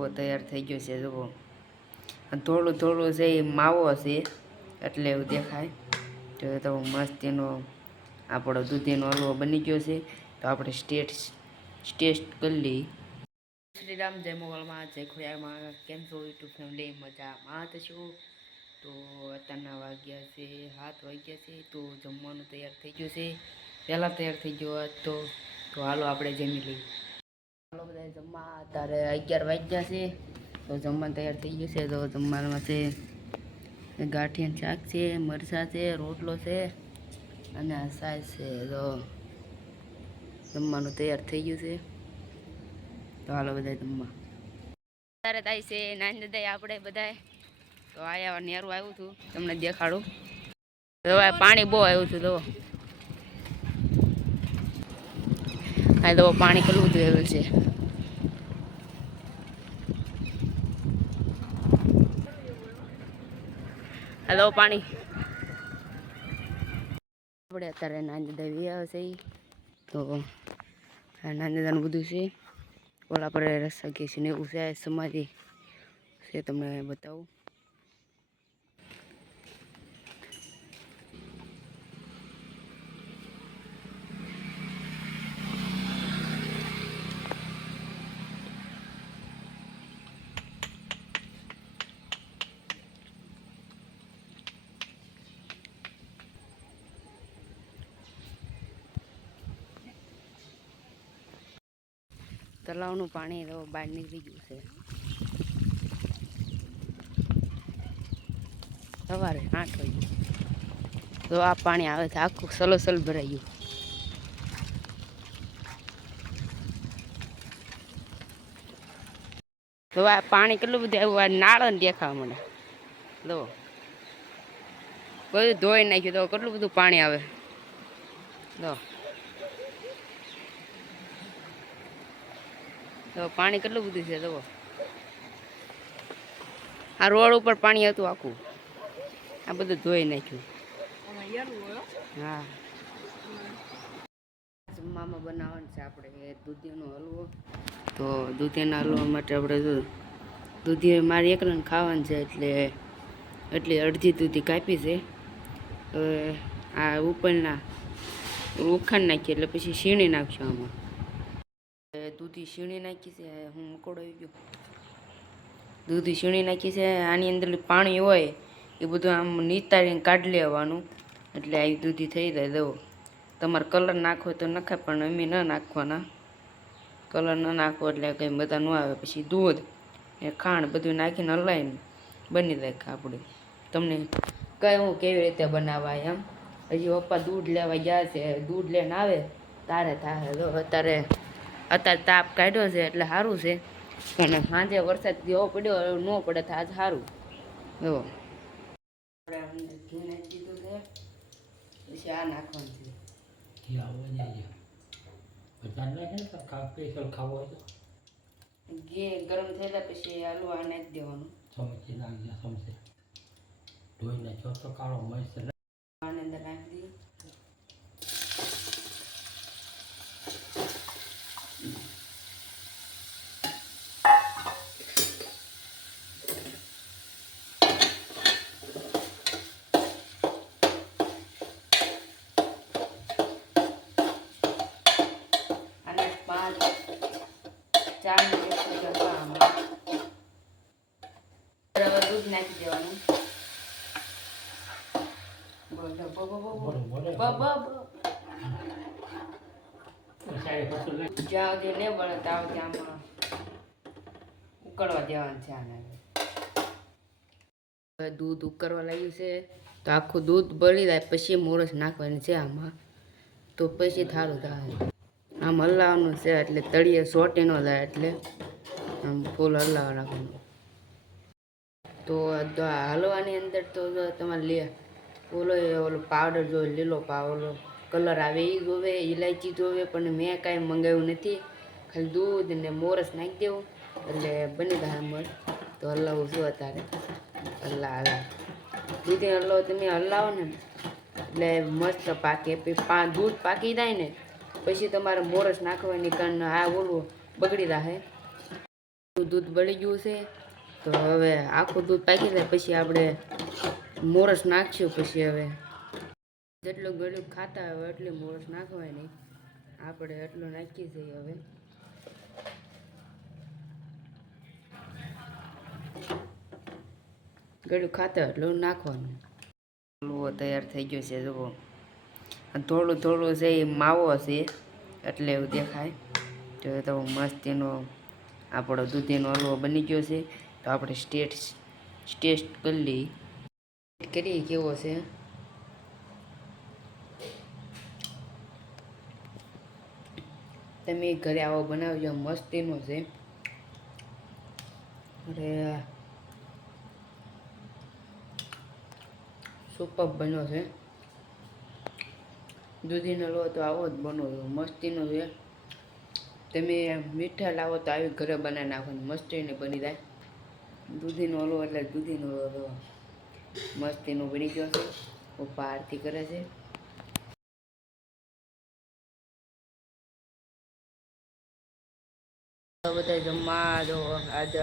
હલવો તૈયાર થઈ ગયો છે જુઓ. થોડું થોડું છે એ માવો છે એટલે એવું દેખાય. તો મસ્તીનો આપણો દૂધીનો હલવો બની ગયો છે. તો આપણે ટેસ્ટ કરી લઈએ. શ્રી રામ, જય મોગલમાં, જય ખોયામાં. કેમ છો યુટ્યુબ ફેમિલી? મજામાં થશું. તો અત્યારના વાગ્યા છે 7 વાગ્યા છે. તો જમવાનું તૈયાર થઈ ગયું છે. પહેલાં તૈયાર થઈ ગયો તો હાલો આપણે જમી લઈએ. હાલો બધા જમવા. અત્યારે 11 વાગ્યા છે. તો જમવાનું તૈયાર થઈ ગયું છે. તો જમવામાં છે ગાંઠિયાનું શાક છે, મરચાં છે, રોટલો છે અને સાસ છે. તો જમવાનું તૈયાર થઈ ગયું છે. તો હાલો બધા જમવા. અત્યારે થાય છે નાની દાદા આપણે બધા. તો આયા નેરું આવ્યું હતું, તમને દેખાડું. હવે પાણી બહુ આવ્યું હતું. તો હા, તો પાણી કેટલું બધું આવ્યું છે. હેલો પાણી. આપણે અત્યારે નાની દાદા વી આવશે. તો નાની દાદાનું બધું છે. ઓલા પર રસ્તા કે છે ને એવું છે. સમાધિ છે, તમને બતાવું. તલાવનું પાણી તો બહાર નીકળી ગયું છે. સવારે 8 વાગે તો આ પાણી આવે છે. આખું સલોસલ ભરાઈ ગયું. તો આ પાણી કેટલું બધું આવ્યું. આ નાળા ને દેખાવા મને. તો બધું ધોઈ નાખ્યું. તો કેટલું બધું પાણી આવે. તો પાણી કેટલું બધું છે. જુઓ, આ રોડ ઉપર પાણી હતું આખું. આ બધું ધોઈ નાખ્યું. હા, જમવામાં બનાવવાનું છે આપણે દૂધીનો હલવો. તો દૂધીના હલવા માટે આપણે દૂધી મારે એકલાને ખાવાનું છે એટલે અડધી દૂધી કાપી છે. આ ઉપરના ઉખાડ નાખીએ એટલે પછી સીણી નાખશું આમાં. દૂધી સીણી નાખી છે. હું મકોડો આવી ગયો. દૂધી સીણી નાખી છે. આની અંદર પાણી હોય એ બધું આમ નીતારીને કાઢી લેવાનું એટલે આવી દૂધી થઈ જાય. દો તમારે કલર નાખવો તો નખાય, પણ અમે ન નાખવાના. કલર ન નાખવો એટલે કંઈ બધા ન આવે. પછી દૂધ એ ખાંડ બધું નાખીને હલાવીને બની જાય આપણું. તમને કહું કેવી રીતે બનાવાય એમ. હજી પપ્પા દૂધ લેવા ગયા છે. દૂધ લઈને આવે તારે થાય. તો અત્યારે તાપ કાઢ્યો છે એટલે સારું છે. પણ સાંજે વરસાદ જેવો પડ્યો ન પડે તો આજ સારું. જો આપણે ઘી નાખી દીધું છે. પછી આ નાખવાનું છે. ઘી ગરમ થઈ જાય પછી હલવા નાખી દેવાનું. આની અંદર નાખી દઈએ. અને 4 મિનિટ દૂધ નાખી દેવાનું. જ્યાં સુધી નહીં બને ત્યાં સુધી આમાં ઉકળવા દેવાનું છે. આને હવે દૂધ ઉકળવા લાગ્યું છે. તો આખું દૂધ બળી જાય પછી મોરસ નાખવાની છે આમાં. તો પછી સારું થાય. આમ હલાવવાનું છે એટલે તળિયે સોટી ન જાય એટલે આમ ફૂલ હલાવવા રાખવાનું. તો હલવાની અંદર તો તમારે ઓલો પાવડર જોવે, લીલો ઓલો કલર આવે એ જોવે, ઇલાયચી જોવે, પણ મેં કાંઈ મંગાવ્યું નથી. ખાલી દૂધ ને મોરસ નાખી દેવું એટલે બની જાય મસ્ત. તો હલાવું છું અત્યારે. દૂધી હલાવો તમે હલાવો ને એટલે મસ્ત પાકે. દૂધ પાકી જાય ને પછી તમારે મોરસ નાખવાની. કારણ આ ઓલું બગડી જાય. દૂધ બળી ગયું છે. તો હવે આખું દૂધ પાકી જાય પછી આપણે મોરસ નાખશું. પછી હવે જેટલું ગળ્યું ખાતા હોય એટલું મોરસ નાખવાય નહીં, આપણે એટલું નાખી દઈએ. હવે ગળ્યું ખાતા હોય એટલું નાખવાનું. હલવો તૈયાર થઈ ગયો છે. જુઓ થોડું થોડું છે એ માવો છે એટલે એવું દેખાય. તો મસ્તીનો આપણો દૂધીનો હલવો બની ગયો છે. તો આપણે ટેસ્ટ કરી લઈએ, કરીએ કેવો છે. તમે ઘરે આવો બનાવજો, મસ્તીનો છે. અરે સુપર બન્યો છે. દૂધીનો હલવો તો આવો જ બનો છો, મસ્તીનો છે. તમે મીઠા લાવો તો આવી ઘરે બનાવી નાખવાનું, મસ્તીને બની જાય. દૂધીનો હલવો એટલે દૂધીનો હલવો મસ્તીનો બની ગયો છે. પપ્પા આરતી કરે છે. બધા જમવા જો આજ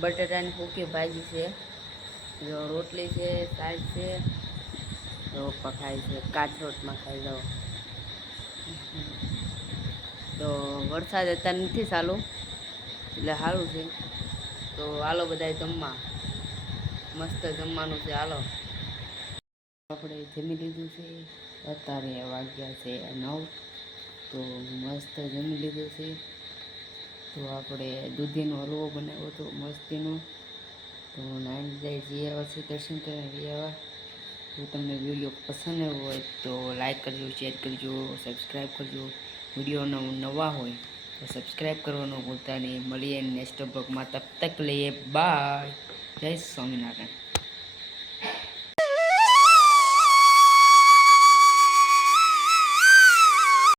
બટાટાની સૂકી ભાજી છે, જો રોટલી છે, શાક છે. તો પપ્પા ખાય છે, કાચરોટમાં ખાઈ જાઓ. તો વરસાદ અત્યારે નથી ચાલુ એટલે સારું છે. તો હાલો બધા જમવા, મસ્ત જમવાનું છે. હાલો આપણે જમી લીધું છે. અત્યારે વાગ્યા છે 9. તો મસ્ત જમી લીધું છે. તો આપણે દૂધીનો હલવો બનાવ્યો હતો મસ્તીનો. તો નાની જાય જે આવા છે દર્શન કરીને આવા. જો તમને વિડીયો પસંદ આવ્યો હોય તો લાઈક કરજો, શેર કરજો, સબસ્ક્રાઈબ કરજો. વિડીયો નવા હોય તો સબસ્ક્રાઈબ કરવાનું ભૂલતા નહીં. મળીએ નેક્સ્ટ બ્લોગમાં, તબ તક લઈએ બાય. જય સ્વામિનારાયણ.